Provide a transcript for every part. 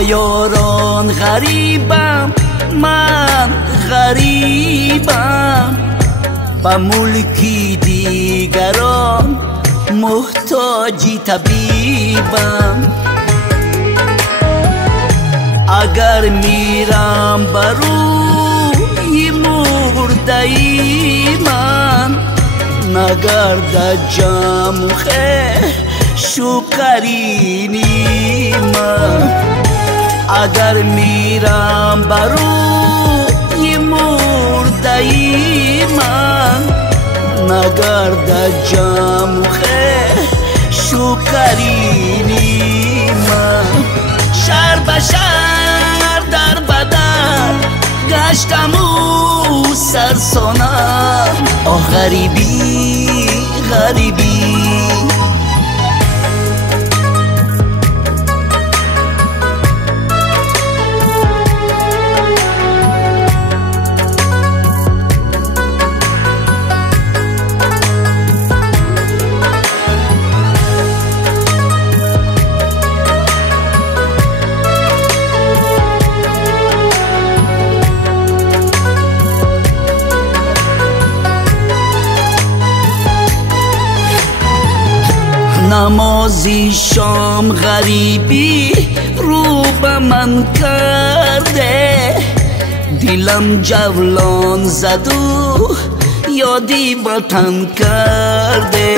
با یاران غریبم، من غریبم، با ملکی دیگران محتاجی طبیبم. اگر میرم بروی مرده‌ای من، نگردد جمع خیر شو قرینی من. اگر میرم بروی مرده‌ای من، نگردد جمع خیر شو قرینی من. شهر به شهر در بدر گشتم و سرسانم، آه غریبی غریبی. نمازی شام غریبی رو به من کرده، دلم جولان زد و یادی وطن کرده.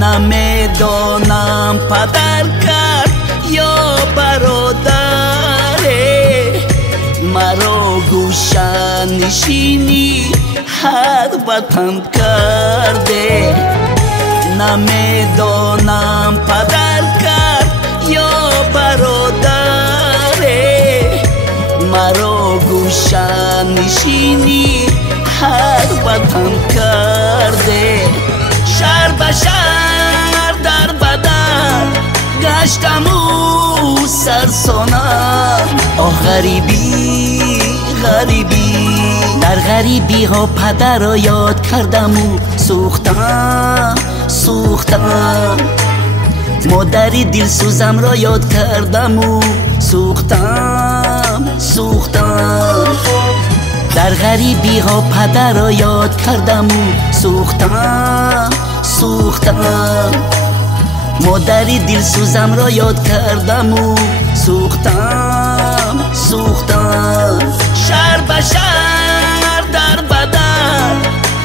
نمیدانم پدر کرد یا برادره، مرا گوشه نشینی هر وطن کرده. نمیدانم پدر کرد یا برادره، مرا گوشه نشینی هر وطن کرده. شهر به شهر در بدر گشتم و سرسانم، آه غریبی غریبی. در غریبی ها پدر را یاد کردم و سوختم سوختم. مادری دل سوزم را یاد کردم و سوختم سوختم. در غریبی ها پدر را یاد کردم و سوختم سوختم. مادری دل سوزم را یاد کردم و سوختم سوختم. شهر به شهر در بدر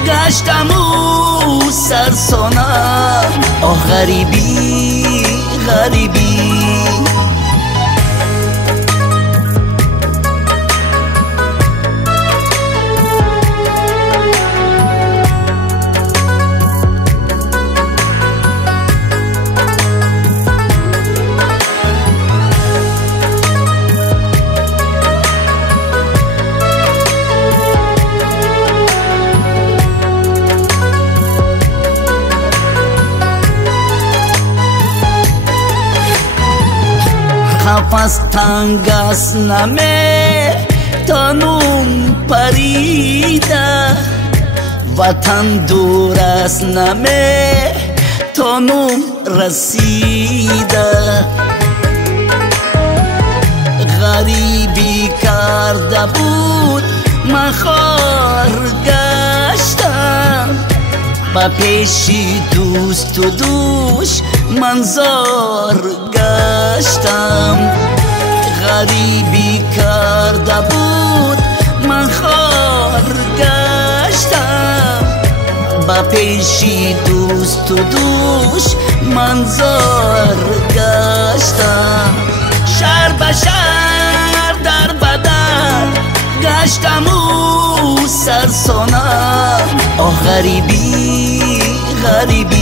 گشتم و سرسانم، آه غریبی غریبی. قفس تنگ است نمیتانم پریده، وطن دور است نمیتانم رسیده. غریبی کرده بود من خوار گشتم، با پیشی دوست و دوش منظار گشتم. غریبی کرده بود من خوار گشتم، با پیشی دوست و دوش منظار گشتم. شهر به شهر در بدر گشتم و سرسانم، آه غریبی غریبی.